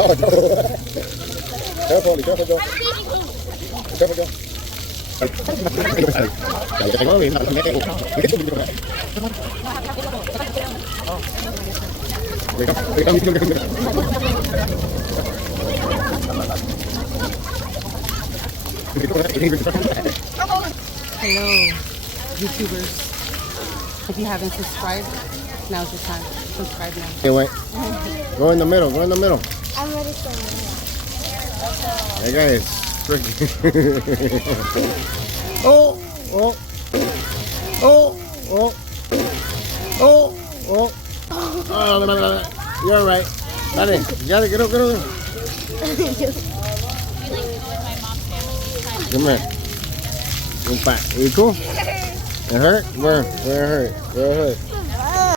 Oh, no. Careful, careful, Joe. Careful, Joe. Hello, YouTubers. If you haven't subscribed, now's the time. Subscribe now. Okay, wait. Go in the middle. Go in the middle. I'm ready for Hey guys. Oh, oh, oh, oh, oh, oh. Oh, you're right. Dale, ya le quiero. Come here. You cool? It hurt? Where it hurt? Where it hurt?